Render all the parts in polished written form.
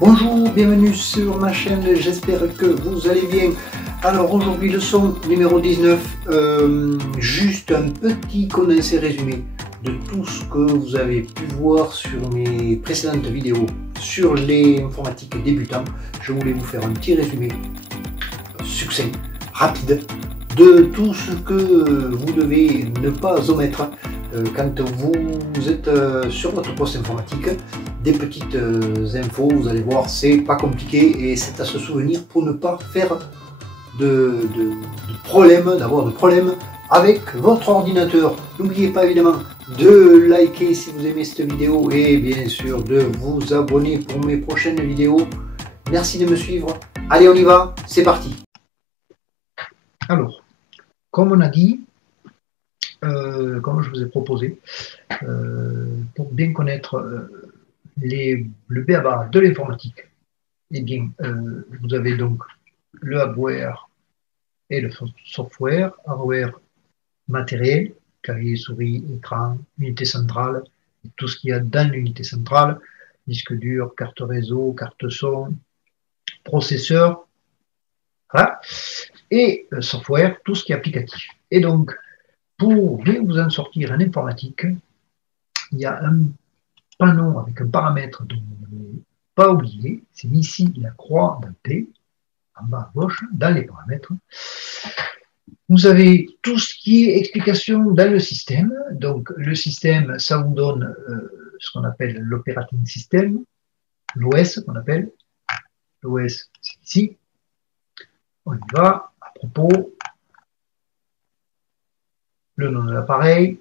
Bonjour, bienvenue sur ma chaîne, j'espère que vous allez bien. Alors aujourd'hui leçon numéro 19, juste un petit condensé résumé de tout ce que vous avez pu voir sur mes précédentes vidéos sur l'informatique débutant. Je voulais vous faire un petit résumé succinct, rapide, de tout ce que vous devez ne pas omettre quand vous êtes sur votre poste informatique. Des petites infos, vous allez voir, c'est pas compliqué et c'est à se souvenir pour ne pas faire d'avoir de problèmes avec votre ordinateur. N'oubliez pas évidemment de liker si vous aimez cette vidéo et bien sûr de vous abonner pour mes prochaines vidéos. Merci de me suivre. Allez, on y va, c'est parti. Alors, comme on a dit, comme je vous ai proposé, pour bien connaître le b.a.-ba de l'informatique, eh bien, vous avez donc le hardware et le software. Hardware matériel, clavier, souris, écran, unité centrale, tout ce qu'il y a dans l'unité centrale, disque dur, carte réseau, carte son, processeur, voilà. Et software, tout ce qui est applicatif. Et donc, pour bien vous en sortir en informatique, il y a un panneau avec un paramètre dont vous ne devez pas oublier, c'est ici la croix d'un P, en bas à gauche, dans les paramètres. Vous avez tout ce qui est explication dans le système. Donc, le système, ça vous donne ce qu'on appelle l'operating system, l'OS qu'on appelle. L'OS, c'est ici. On y va. À propos, le nom de l'appareil.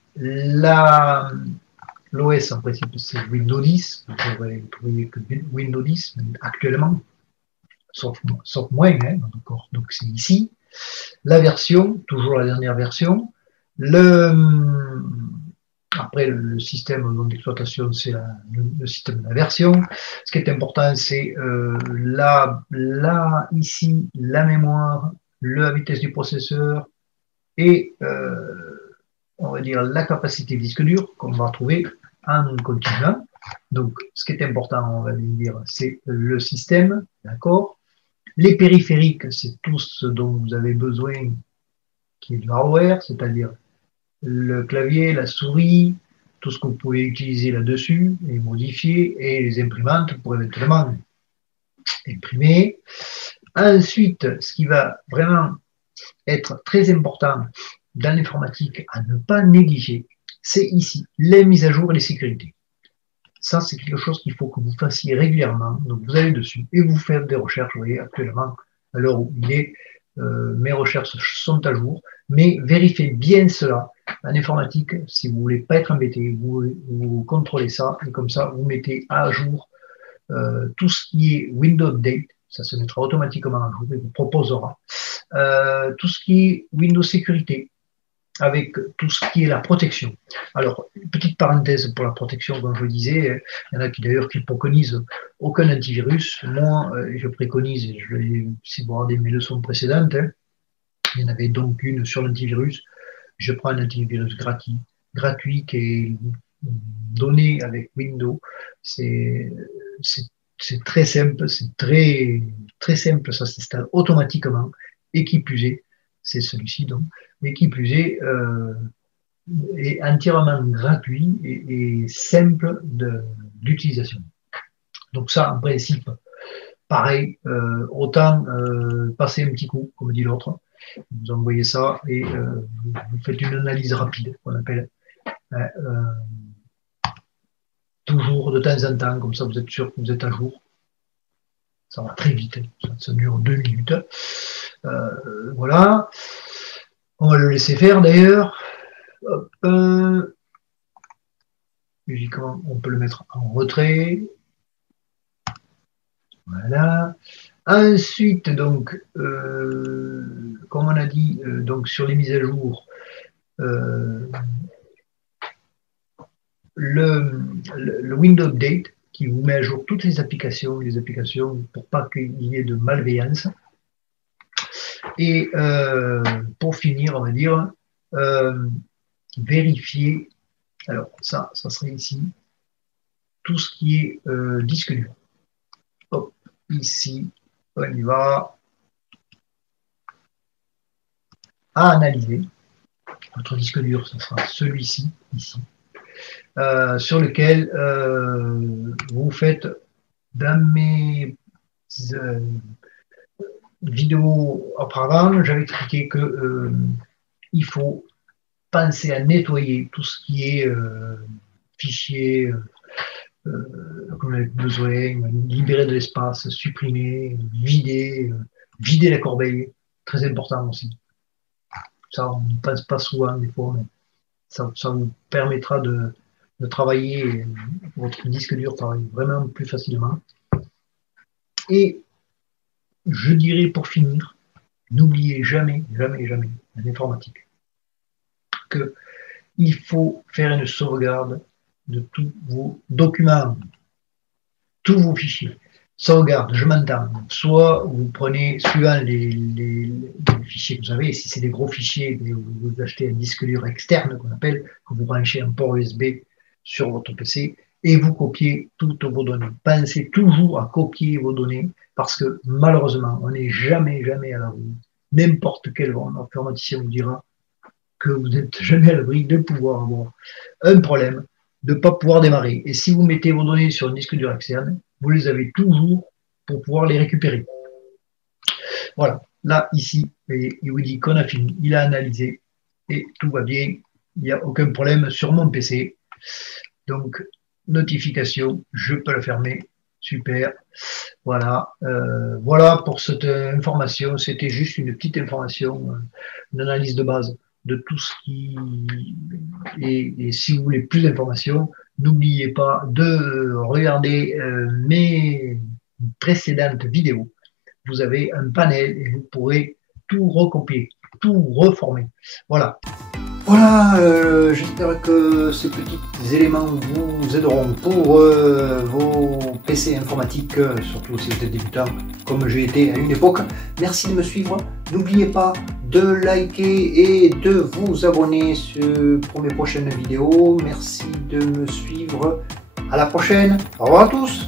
L'OS, en principe, c'est Windows 10. Vous ne trouvez que Windows 10 actuellement, sauf moins, hein, donc c'est ici. La version, toujours la dernière version. Après, le système d'exploitation, c'est le système de la version. Ce qui est important, c'est ici, la mémoire, la vitesse du processeur et, on va dire, la capacité disque dur qu'on va trouver en continuant. Donc, ce qui est important, on va dire, c'est le système, d'accord? Les périphériques, c'est tout ce dont vous avez besoin qui est du hardware, c'est-à-dire le clavier, la souris, tout ce que vous pouvez utiliser là-dessus et modifier, et les imprimantes pour éventuellement imprimer. Ensuite, ce qui va vraiment être très important dans l'informatique à ne pas négliger, c'est ici les mises à jour et les sécurités. Ça, c'est quelque chose qu'il faut que vous fassiez régulièrement. Donc, vous allez dessus et vous faites des recherches. Vous voyez, actuellement, à l'heure où il est, mes recherches sont à jour. Mais vérifiez bien cela. En informatique, si vous ne voulez pas être embêté, vous contrôlez ça. Et comme ça, vous mettez à jour tout ce qui est Windows Update. Ça se mettra automatiquement à jour et vous proposera. Tout ce qui est Windows Sécurité, avec tout ce qui est la protection. Alors, petite parenthèse pour la protection, comme je le disais, il y en a qui d'ailleurs qui préconisent aucun antivirus. Moi, je préconise, si vous regardez mes leçons précédentes, il y en avait donc une sur l'antivirus. Je prends un antivirus gratuit qui est donné avec Windows. C'est très simple, c'est très simple, ça s'installe automatiquement. Et qui plus est, c'est celui-ci donc, et qui plus est entièrement gratuit et simple d'utilisation. Donc ça, en principe, pareil, autant passer un petit coup, comme dit l'autre. Vous envoyez ça et vous faites une analyse rapide, qu'on appelle. Toujours de temps en temps, comme ça vous êtes sûr que vous êtes à jour. Ça va très vite, ça dure 2 minutes. Voilà. On va le laisser faire d'ailleurs. Logiquement, on peut le mettre en retrait. Voilà. Ensuite, donc, comme on a dit, donc sur les mises à jour, le Windows Update qui vous met à jour toutes les applications pour pas qu'il y ait de malveillance. Et pour finir, on va dire, vérifier, alors ça serait ici, tout ce qui est disque dur. Hop. ici, on y va à analyser. Votre disque dur, ce sera celui-ci, ici, sur lequel vous faites dans mes vidéos auparavant, j'avais expliqué que il faut penser à nettoyer tout ce qui est fichier qu'on a besoin, libérer de l'espace, supprimer, vider la corbeille, très important aussi. Ça, on ne pense pas souvent des fois, mais ça vous permettra de travailler, votre disque dur travaille vraiment plus facilement. Et je dirais pour finir, n'oubliez jamais, jamais, jamais, en informatique, qu'il faut faire une sauvegarde de tous vos documents, tous vos fichiers. Sauvegarde, je m'entends. Soit vous prenez, suivant les fichiers que vous avez, si c'est des gros fichiers, vous achetez un disque dur externe qu'on appelle, que vous branchez un port USB sur votre PC et vous copiez toutes vos données. Pensez toujours à copier vos données parce que malheureusement, on n'est jamais, jamais à l'abri. N'importe quel informaticien vous dira que vous n'êtes jamais à l'abri de pouvoir avoir un problème, de ne pas pouvoir démarrer. Et si vous mettez vos données sur un disque dur externe, vous les avez toujours pour pouvoir les récupérer. Voilà, là, ici, il vous dit qu'on a fini, il a analysé et tout va bien, il n'y a aucun problème sur mon PC. Donc, notification, je peux la fermer, super. Voilà, voilà pour cette information, c'était juste une petite information, une analyse de base de tout ce qui et si vous voulez plus d'informations, n'oubliez pas de regarder mes précédentes vidéos. Vous avez un panel et vous pourrez tout recopier, tout reformer. Voilà. Voilà, j'espère que ces petits éléments vous aideront pour vos PC informatiques, surtout si vous êtes débutant, comme j'ai été à une époque. Merci de me suivre. N'oubliez pas de liker et de vous abonner pour mes prochaines vidéos. Merci de me suivre. À la prochaine. Au revoir à tous.